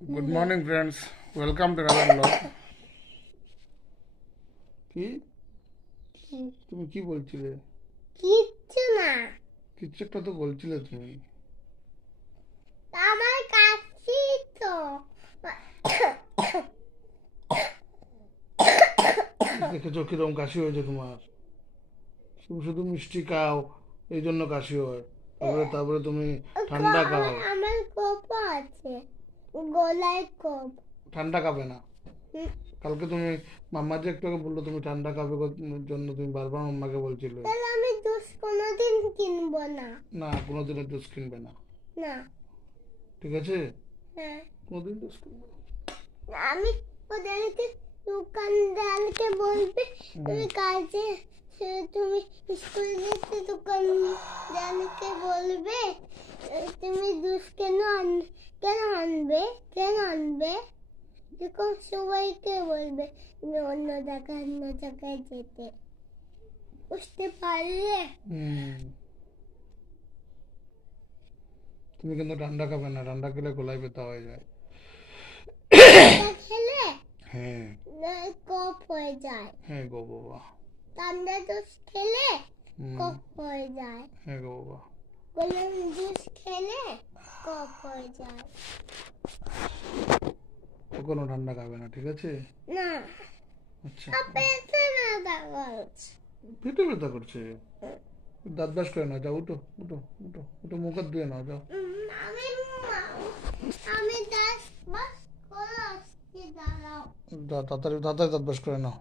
Good morning, friends. Welcome to another vlog. কি তুমি কি বলছিলে? কিচ্ছু না, কিছু একটা তো বলছিলে তুমি। আমার কাশি তো দেখেছো কিরকম কাশি হয়েছে তোমার? শুধু শুধু মিষ্টি খাও, এই জন্য কাশি হয়। তারপরে তুমি ঠান্ডা খাও। আমার কফ আছে, গলায় কফ। ঠান্ডা খাবে না। কালকে তুমি মাম্মা যে একটু আগে বললো তুমি ঠান্ডা খাবে জন্য তুমি বারবার মাম্মাকে বলছিলে। তাহলে আমি জুস কোনোদিন কিনবো না। না, কোনোদিনও জুস কিনবে না, না। ঠিক আছে? হ্যাঁ, কোনোদিন জুস কিনবে না। আমি ওদেরকে দোকানদারকে বলবে তুমি কাজে তুমি স্কুলে যেতে দোকানদারকে বলবে তুমি জুস কেন আনবে এরকম সবাইকে বলবে তুমি অন্য জায়গায় যেতে, বুঝতে পারলে? তুমি কিন্তু ঠান্ডা খাবে না, ঠান্ডা খেলে গলায় ব্যথা হয়ে যায়। খেলে হ্যাঁ কফ হয়ে যায়। হ্যাঁ গো বাবা। ঠান্ডা জুস খেলে কফ হয়ে যায়। হ্যাঁ গো বাবা। গরম জুস খেলে কফ হয়ে যায়। কোনো ঠান্ডা খাবে না, ঠিক আছে? না, আচ্ছা, পেটে ব্যথা করছে। পেটে ব্যথা করছে? দাঁত ব্রাশ করে নাও, যাও, উঠো উঠো উঠো উঠো, মুখ হাত ধুয়ে নাও, যাও। আমি দাস বাস করে আসছি, দাঁড়াও। তাড়াতাড়ি তাড়াতাড়ি দাঁত ব্রাশ করে নাও।